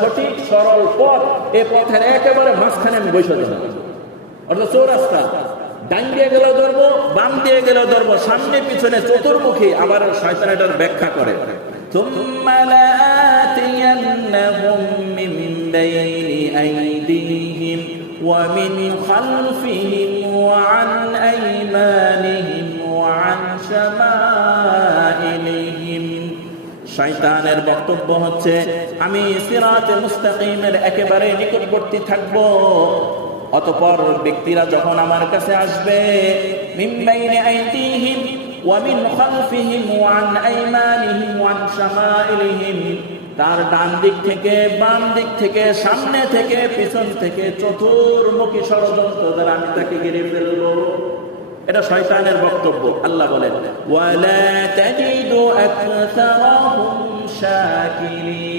সঠিক সরল পথ, এই পথের একেবারে মাঝখানে আমি বসে দিলাম, অর্থাৎ চৌরাস্তা। ডান দিয়ে গেলেও ধরবো, বাম দিয়ে গেলেও ধরবো, সামনে পিছনে চতুর্মুখী। আবার শয়তান এটার ব্যাখ্যা করে, থুম্মা লাআতিয়ান্নাহুম মিন বাইনি আইদিহিম ওয়া মিন খালফিহিম ওয়া আন আইমানিহিম ওয়া আন শামাইলিহিম। শয়তানের বক্তব্য হচ্ছে, আমি সিরাতে মুস্তাকিমের একেবারে নিকটবর্তী থাকবো। অতঃপর ব্যক্তিরা যখন আমার কাছে আসবে, মিন বাইনি আইদিহিম ওয়া মিন খালফিহিম ওয়া আন আইমানিহিম ওয়া আন শামাইলিহিম, তার ডান দিক থেকে, বাম দিক থেকে, সামনে থেকে, পিছন থেকে, চতুর্মুখী ষড়যন্ত্র দ্বারা আমি তাকে ঘিরে ফেলবো। এটা শয়তানের বক্তব্য। আল্লাহ বলেন, ওয়ালা তাজিদু আকসারাহুম শাকিরিন,